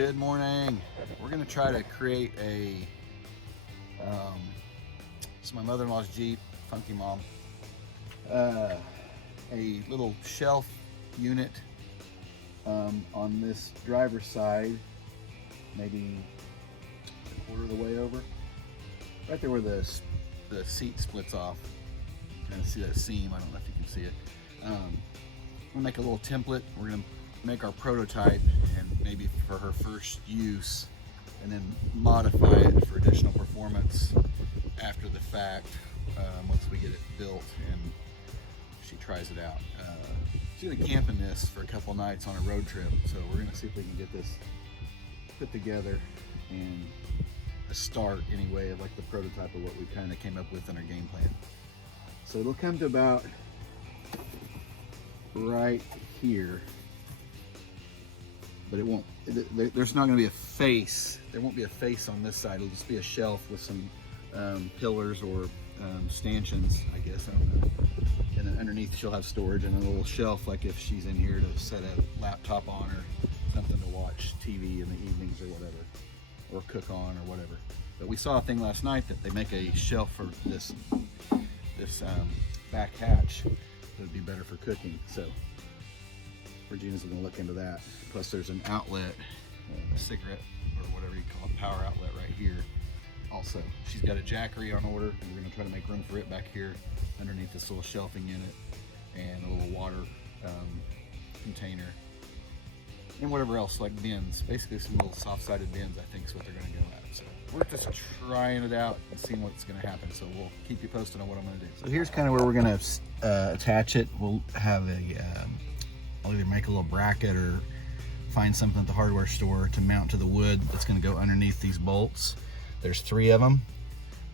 Good morning. We're gonna try to create a, it's my mother-in-law's Jeep, Funky Mom, a little shelf unit on this driver's side, maybe a quarter of the way over, right there where the seat splits off. You can kind of see that seam. I don't know if you can see it. We're gonna make a little template. We're gonna make our prototype, and maybe for her first use, and then modify it for additional performance after the fact, once we get it built and she tries it out. She's gonna camp in this for a couple nights on a road trip, so we're gonna see if we can get this put together and a start anyway of like the prototype of what we kind of came up with in our game plan. So it'll come to about right here, but it won't, there's not going to be a face. There won't be a face on this side. It'll just be a shelf with some pillars or stanchions, I guess, I don't know. And then underneath she'll have storage and a little shelf, like if she's in here to set a laptop on or something to watch TV in the evenings or whatever, or cook on or whatever. But we saw a thing last night that they make a shelf for this back hatch that would be better for cooking. So Regina's gonna look into that. Plus there's an outlet, a cigarette or whatever you call it, power outlet right here. Also, she's got a Jackery on order. We're gonna try to make room for it back here underneath this little shelving unit, and a little water container, and whatever else, like bins. Basically some little soft-sided bins, I think is what they're gonna go at. So we're just trying it out and seeing what's gonna happen. So we'll keep you posted on what I'm gonna do. So here's kind of where we're gonna attach it. We'll have I'll either make a little bracket or find something at the hardware store to mount to the wood that's going to go underneath these bolts. There's 3 of them,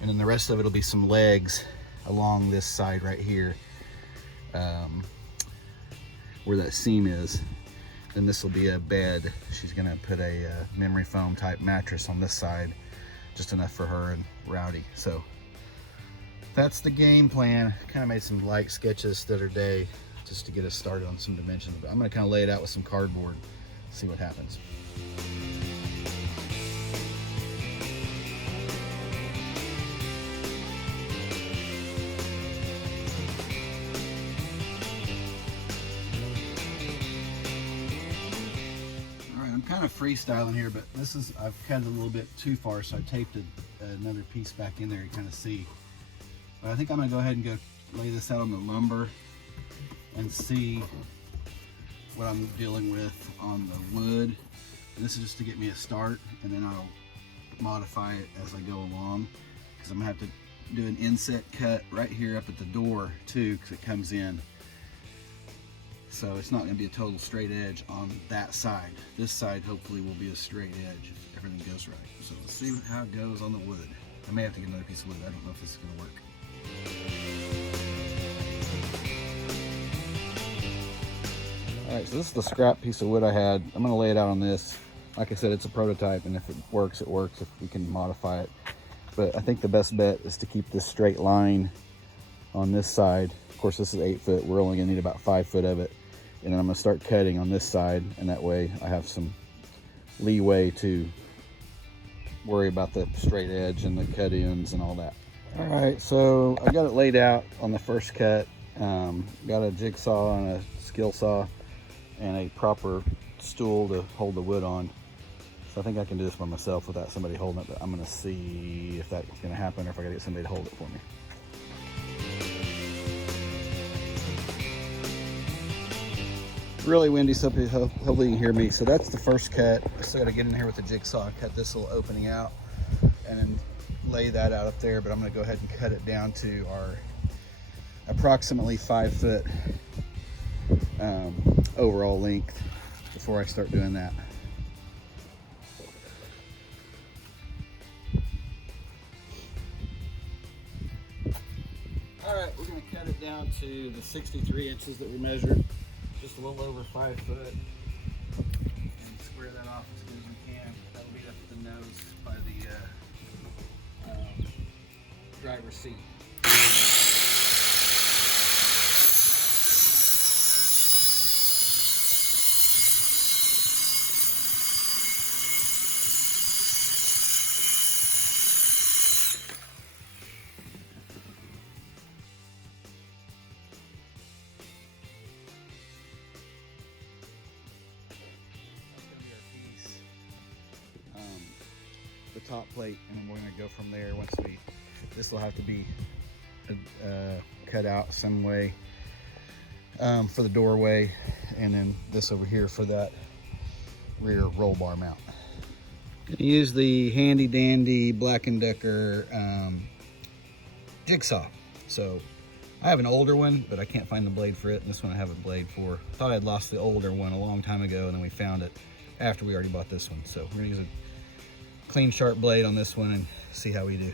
and then the rest of it will be some legs along this side right here, where that seam is. And this will be a bed. She's going to put a memory foam type mattress on this side, just enough for her and Rowdy. So that's the game plan. Kind of made some light sketches the other day, just to get us started on some dimensions. But I'm gonna kind of lay it out with some cardboard, see what happens. All right, I'm kind of freestyling here, but I've cut it a little bit too far, so I taped another piece back in there to kind of see. But I think I'm gonna go ahead and go lay this out on the lumber and see what I'm dealing with on the wood. And this is just to get me a start, and then I'll modify it as I go along, because I'm gonna have to do an inset cut right here up at the door too, because it comes in. So it's not gonna be a total straight edge on that side. This side hopefully will be a straight edge if everything goes right. So let's see how it goes on the wood. I may have to get another piece of wood. I don't know if this is gonna work. Alright, so this is the scrap piece of wood I had. I'm going to lay it out on this. Like I said, it's a prototype, and if it works, it works. If we can modify it. But I think the best bet is to keep this straight line on this side. Of course, this is 8 foot. We're only going to need about 5 foot of it. And then I'm going to start cutting on this side, and that way I have some leeway to worry about the straight edge and the cut ends and all that. Alright, so I got it laid out on the first cut. Got a jigsaw and a skill saw and a proper stool to hold the wood on. So I think I can do this by myself without somebody holding it, but I'm gonna see if that's gonna happen or if I gotta get somebody to hold it for me. Really windy, so hopefully you can hear me. So that's the first cut. I still gotta get in here with the jigsaw and cut this little opening out and then lay that out up there, but I'm gonna go ahead and cut it down to our approximately 5 foot overall length before I start doing that. All right, we're going to cut it down to the 63 inches that we measured, just a little over 5 foot, and square that off as good as we can. That'll be up at the nose by the driver's seat. top plate, and then we're gonna go from there. This will have to be cut out some way for the doorway, and then this over here for that rear roll bar mount. Gonna use the handy dandy Black & Decker jigsaw. So I have an older one, but I can't find the blade for it, and this one I have a blade for. Thought I'd lost the older one a long time ago, and then we found it after we already bought this one. So we're gonna use a clean, sharp blade on this one and see how we do.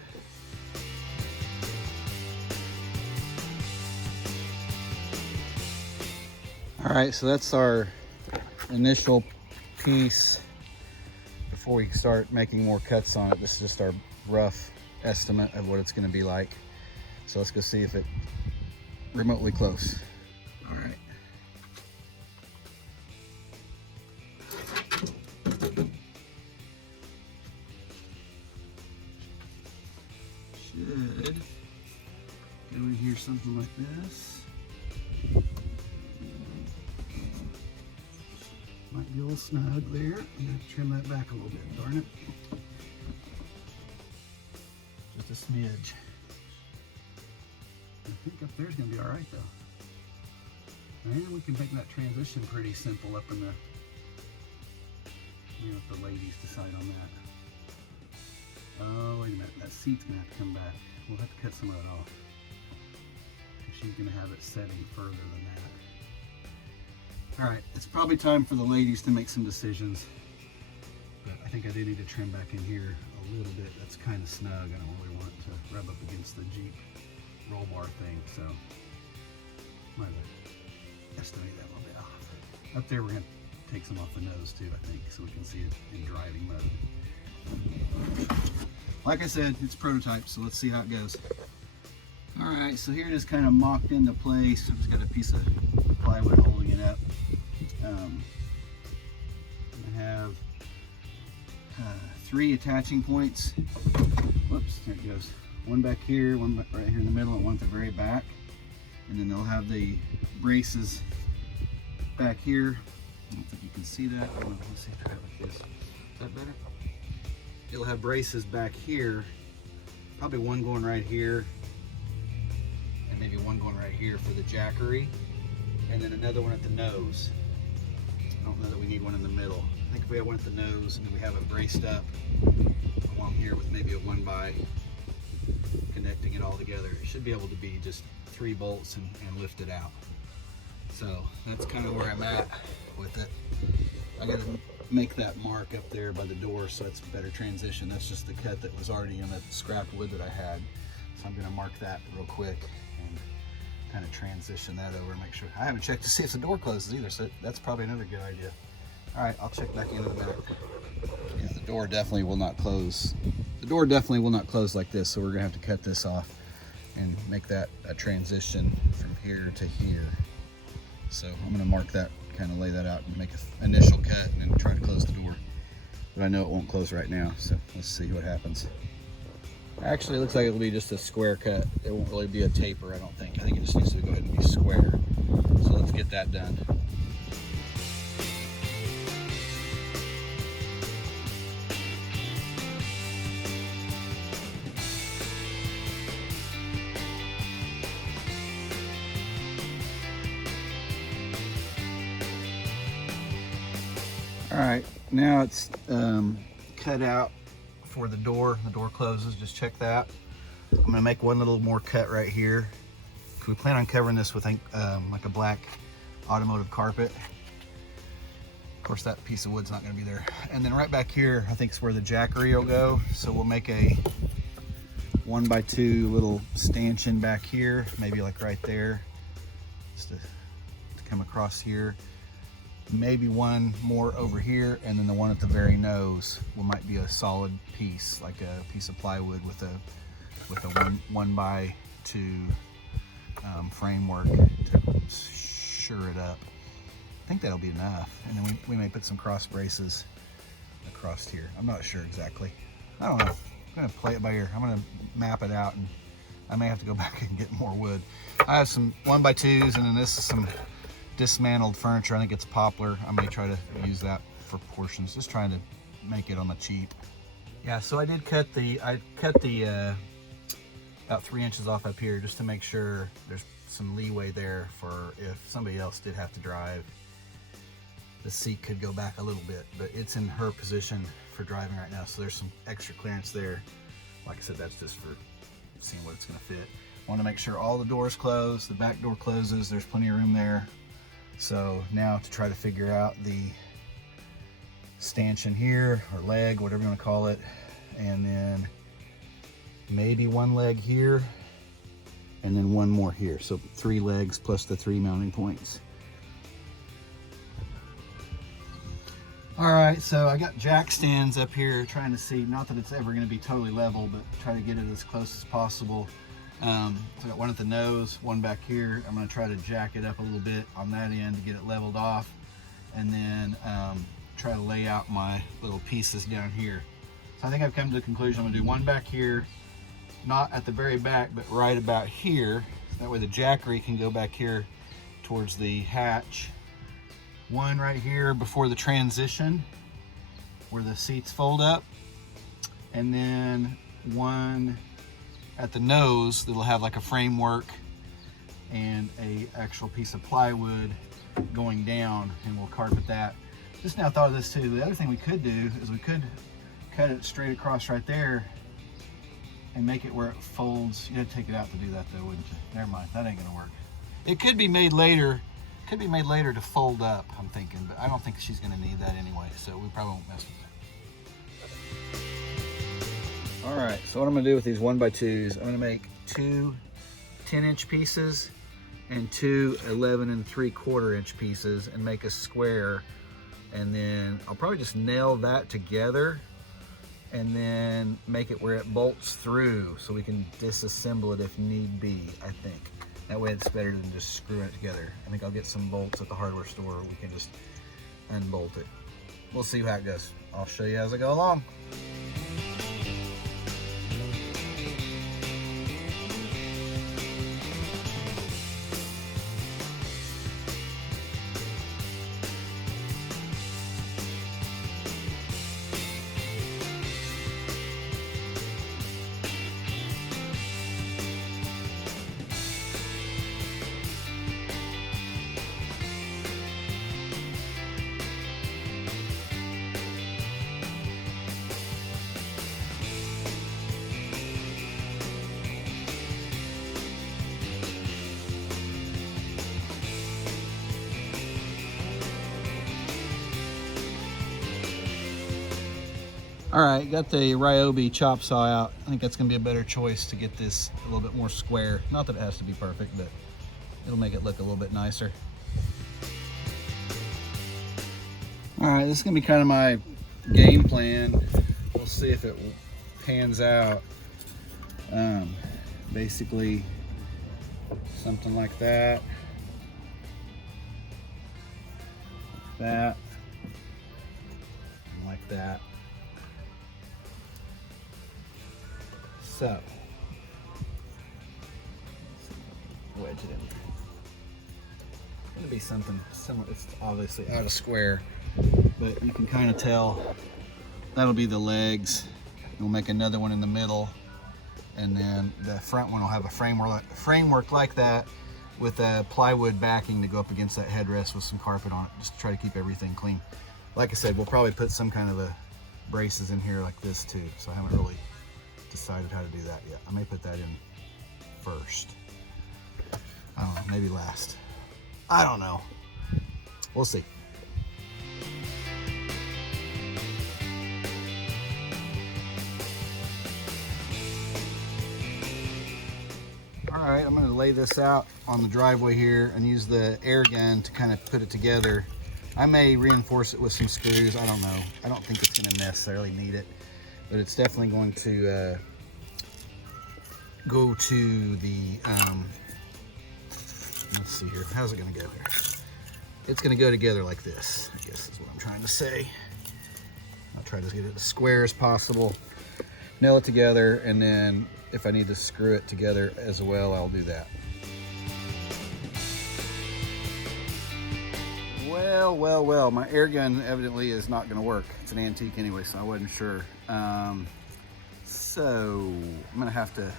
All right, so that's our initial piece before we start making more cuts on it. This is just our rough estimate of what it's gonna be like. So let's go see if it remotely close. All right. Should go in here something like this. Might be a little snug there. I'm gonna have to trim that back a little bit, darn it. Just a smidge. I think up there's gonna be all right though. And we can make that transition pretty simple up in the, let the ladies decide on that. Oh, wait a minute, that seat's gonna have to come back. We'll have to cut some of that off. She's gonna have it setting further than that. All right, it's probably time for the ladies to make some decisions. But I think I do need to trim back in here a little bit. That's kind of snug. I don't really want it to rub up against the Jeep roll bar thing, so might estimate that a little bit off. Up there, we're gonna take some off the nose too, I think, so we can see it in driving mode. Like I said, it's prototype, so let's see how it goes. All right, so here it is kind of mocked into place. I've just got a piece of plywood holding it up. I have 3 attaching points. Whoops, there it goes. One back here, one right here in the middle, and one at the very back. And then they'll have the braces back here. I don't think you can see that. Let's see if I have it like this. Is that better? It'll have braces back here. Probably one going right here, and maybe one going right here for the jackery, and then another one at the nose. I don't know that we need one in the middle. I think if we have one at the nose and then we have it braced up along here with maybe a 1x connecting it all together, it should be able to be just 3 bolts and lift it out. So that's kind of where I'm at with it. I gotta make that mark up there by the door so it's a better transition. That's just the cut that was already in the scrap wood that I had. So I'm gonna mark that real quick and kind of transition that over and make sure. I haven't checked to see if the door closes either, so that's probably another good idea. All right, I'll check back in a minute. Yeah, the door definitely will not close. The door definitely will not close like this, so we're gonna have to cut this off and make that a transition from here to here. So I'm gonna mark that, kind of lay that out and make an initial cut and then try to close the door. But I know it won't close right now, so let's see what happens. Actually, it looks like it'll be just a square cut. It won't really be a taper, I don't think. I think it just needs to go ahead and be square. So let's get that done. All right, now it's cut out for the door. The door closes, just check that. I'm gonna make one little more cut right here. We plan on covering this with like a black automotive carpet. Of course, that piece of wood's not gonna be there. And then right back here, I think is where the jackery will go. So we'll make a 1x2 little stanchion back here, maybe like right there, just to come across here. Maybe one more over here, and then the one at the very nose might be a solid piece, like a piece of plywood with a 1x2 framework to sure it up. I think that'll be enough, and then we may put some cross braces across here. I'm not sure exactly. I don't know. I'm gonna play it by ear. I'm gonna map it out, and I may have to go back and get more wood. I have some 1x2s, and then this is some dismantled furniture. I think it's poplar. I may try to use that for portions, just trying to make it on the cheap. Yeah, so I cut the about 3 inches off up here just to make sure there's some leeway there for if somebody else did have to drive. The seat could go back a little bit, but it's in her position for driving right now, so there's some extra clearance there. Like I said, that's just for seeing what it's going to fit. Want to make sure all the doors close, the back door closes, there's plenty of room there. So now to try to figure out the stanchion here, or leg, whatever you want to call it, and then maybe one leg here, and then one more here. So 3 legs plus the 3 mounting points. All right, so I got jack stands up here trying to see, not that it's ever going to be totally level, but try to get it as close as possible. So I got one at the nose, one back here. I'm going to try to jack it up a little bit on that end to get it leveled off, and then try to lay out my little pieces down here. So I think I've come to the conclusion I'm going to do one back here, not at the very back, but right about here. That way the jackery can go back here towards the hatch. One right here before the transition where the seats fold up, and then one at the nose that'll have like a framework and a actual piece of plywood going down, and we'll carpet that. Just now thought of this too. The other thing we could do is we could cut it straight across right there and make it where it folds. You had to take it out to do that though, wouldn't you? Never mind, that ain't gonna work. It could be made later. Could be made later to fold up, I'm thinking, but I don't think she's gonna need that anyway, so we probably won't mess with that. All right, so what I'm gonna do with these 1x2s, I'm gonna make 2 10-inch pieces and 2 11 3/4-inch pieces and make a square, and then I'll probably just nail that together and then make it where it bolts through so we can disassemble it if need be, I think. That way it's better than just screwing it together. I think I'll get some bolts at the hardware store. We can just unbolt it. We'll see how it goes. I'll show you as I go along. All right, got the Ryobi chop saw out. I think that's gonna be a better choice to get this a little bit more square. Not that it has to be perfect, but it'll make it look a little bit nicer. All right, this is gonna be kind of my game plan. We'll see if it pans out. Basically, something like that. That. And like that. So, wedge it in. It's gonna be something similar. It's obviously out of square, but you can kind of tell that'll be the legs. We'll make another one in the middle, and then the front one will have a framework like that with a plywood backing to go up against that headrest with some carpet on it, just to try to keep everything clean. Like I said, we'll probably put some kind of a braces in here like this too, so I haven't really decided how to do that yet. I may put that in first. I don't know, maybe last. I don't know. We'll see. All right, I'm gonna lay this out on the driveway here and use the air gun to kind of put it together. I may reinforce it with some screws, I don't know. I don't think it's gonna necessarily need it, but it's definitely going to go to the, let's see here, how's it gonna go there? It's gonna go together like this, I guess is what I'm trying to say. I'll try to get it as square as possible, nail it together, and then if I need to screw it together as well, I'll do that. Well, my air gun evidently is not going to work. It's an antique anyway, so I wasn't sure. So I'm going to have to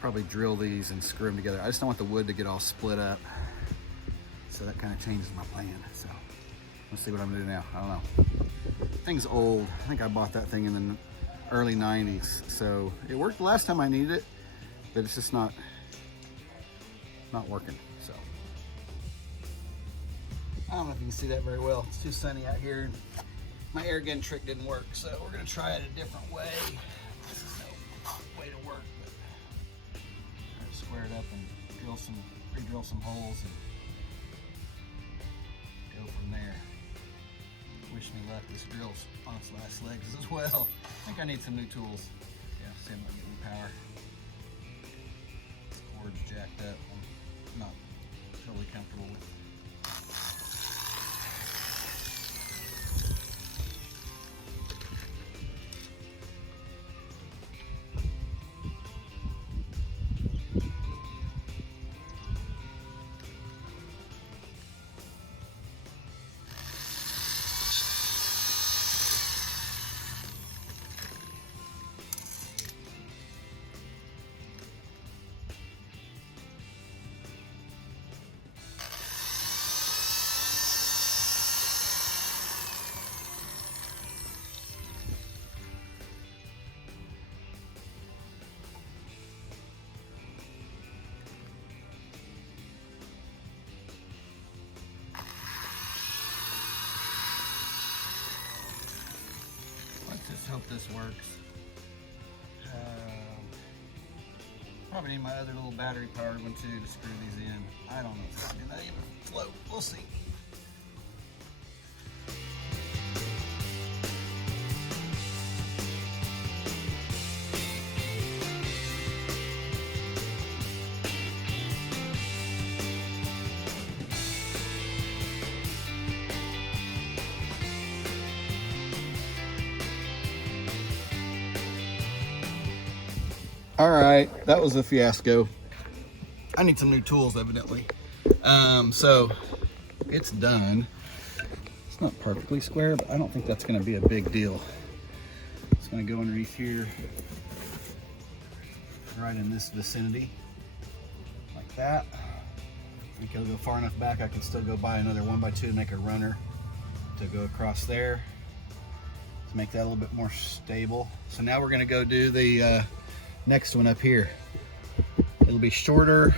probably drill these and screw them together. I just don't want the wood to get all split up. So that kind of changes my plan. So let's see what I'm going to do now. I don't know. Thing's old. I think I bought that thing in the early 90s. So it worked the last time I needed it, but it's just not working. So I don't know if you can see that very well. It's too sunny out here. My air gun trick didn't work, so we're gonna try it a different way. This is no way to work, but try to square it up and re-drill some holes and go from there. Wish me luck. This drill's on its last legs as well. I think I need some new tools. Yeah, see if I can get any power. This cord's jacked up. I'm not totally comfortable with. Let's hope this works. Probably need my other little battery powered one too to screw these in. I don't know if it's gonna even float. We'll see. All right, that was a fiasco. I need some new tools, evidently. So it's done. It's not perfectly square, but I don't think that's gonna be a big deal. It's gonna go underneath here, right in this vicinity, like that. I think it'll go far enough back, I can still go buy another 1x2 to make a runner to go across there, to make that a little bit more stable. So now we're gonna go do the next one up here. It'll be shorter.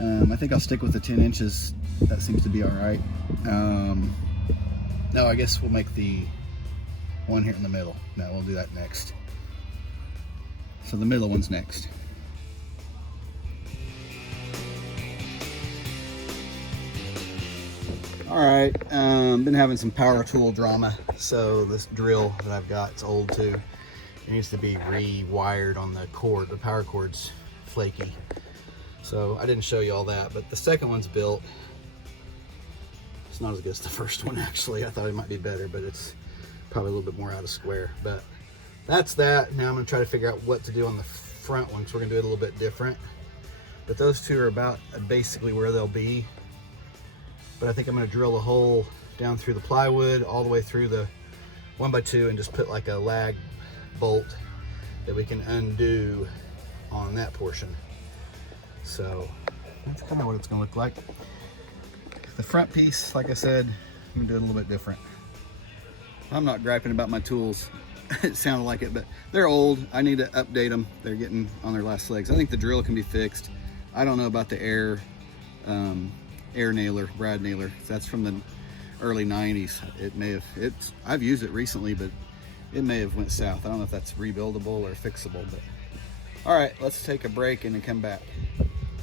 I think I'll stick with the 10 inches. That seems to be all right. No, I guess we'll make the one here in the middle. No, we'll do that next. So the middle one's next. All right, been having some power tool drama. So this drill that I've got, it's old too. It needs to be rewired on the cord. The power cord's flaky. So I didn't show you all that, but the second one's built. It's not as good as the first one, actually. I thought it might be better, but it's probably a little bit more out of square. But that's that. Now I'm gonna try to figure out what to do on the front one, so we're gonna do it a little bit different. But those two are about basically where they'll be. But I think I'm gonna drill a hole down through the plywood, all the way through the 1x2, and just put like a lag bolt that we can undo on that portion. So that's kind of what it's gonna look like. The front piece, like I said, I'm gonna do it a little bit different. I'm not griping about my tools. It sounded like it, but they're old. I need to update them. They're getting on their last legs. I think the drill can be fixed. I don't know about the air nailer, brad nailer. That's from the early 90s. It may have, I've used it recently, but it may have went south. I don't know if that's rebuildable or fixable, but all right, let's take a break and then come back.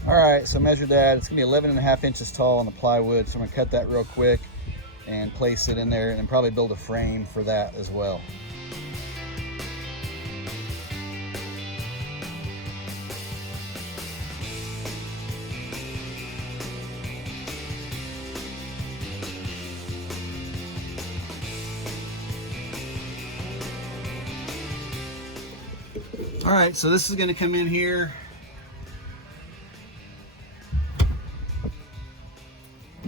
All right, so measured that. It's gonna be 11.5 inches tall on the plywood. So I'm gonna cut that real quick and place it in there and probably build a frame for that as well. All right, so this is gonna come in here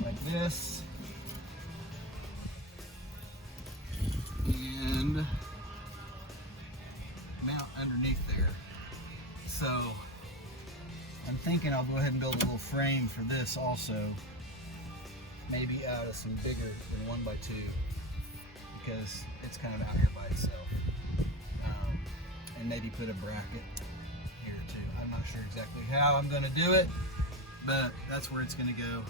like this and mount underneath there. So I'm thinking I'll go ahead and build a little frame for this also, maybe out of some bigger than 1x2, because it's kind of out here by itself. And maybe put a bracket here too. I'm not sure exactly how I'm going to do it, but that's where it's going to go.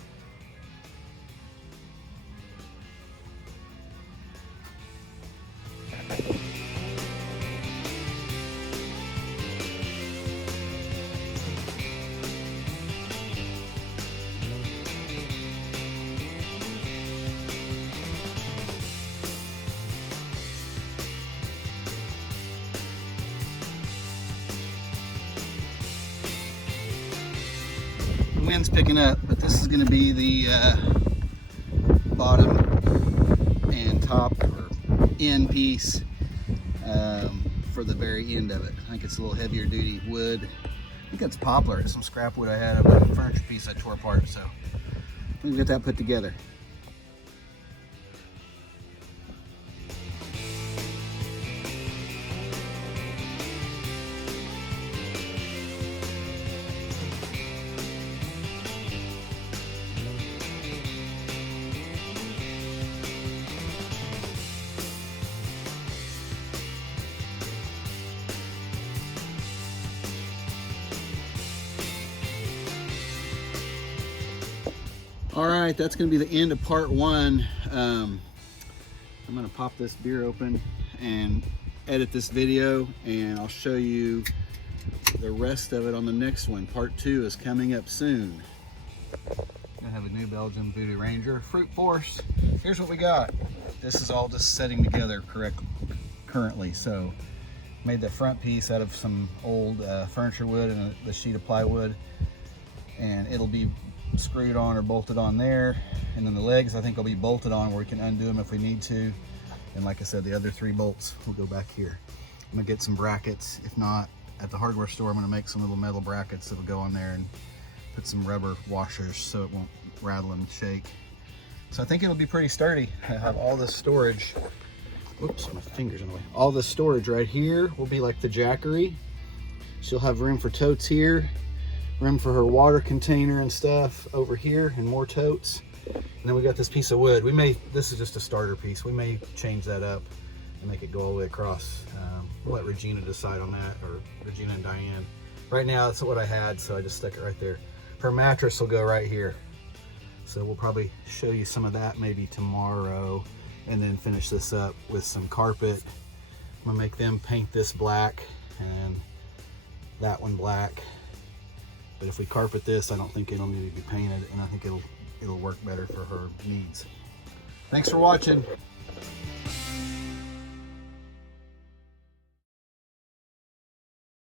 The wind's picking up, but this is going to be the bottom and top or end piece for the very end of it. I think it's a little heavier duty wood. I think that's poplar. It's some scrap wood I had of a furniture piece I tore apart, so we'll get that put together. All right, that's going to be the end of part one. I'm going to pop this beer open and edit this video, and I'll show you the rest of it on the next one. Part two is coming up soon. I have a new Belgian Jeep Wrangler Fruit Force. Here's what we got. This is all just setting together currently. So made the front piece out of some old furniture wood and the sheet of plywood, and it'll be screwed on or bolted on there, and then the legs I think will be bolted on where we can undo them if we need to, and like I said, the other 3 bolts will go back here. I'm gonna get some brackets. If not, at the hardware store I'm gonna make some little metal brackets that'll go on there and put some rubber washers so it won't rattle and shake. So I think it'll be pretty sturdy. I have all this storage. Whoops, my finger's in the way. All this storage right here will be like the Jackery. She'll have room for totes here, room for her water container and stuff over here, and more totes. And then we got this piece of wood. This is just a starter piece. We may change that up and make it go all the way across. We'll let Regina decide on that, or Regina and Diane. Right now, that's what I had, so I just stuck it right there. Her mattress will go right here. So we'll probably show you some of that maybe tomorrow, and then finish this up with some carpet. I'm gonna make them paint this black and that one black. But if we carpet this, I don't think it'll need to be painted, and I think it'll work better for her needs. Thanks for watching.